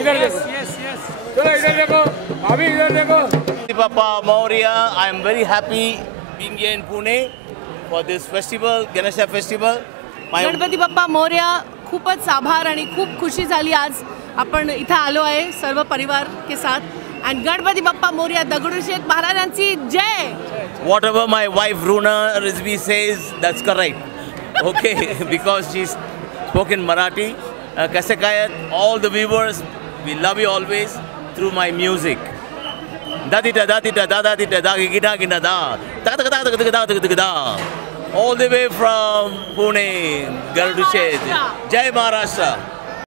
इधर देखो, चलो इधर देखो, अभी इधर देखो. Bappa Moria, I am very happy being here in Pune for this festival, Ganesha festival. Ganpati Bappa Morya. खूपच आभार आणि खूप खुशी झाली आज आपण इथे आलो आहे सर्व परिवार के साथ. आणि गणपती बाप्पा मोरया, दगडूशेठ महाराजांची जय. Whatever my wife Runa Rizvi says, that's correct. Okay, because she's spoken Marathi. Kaise kayat, all the viewers, we love you always through my music. Dadita dadita dadita dagita gina da. Da. All the way from Pune, Garudu Shed. Jai Maharashtra.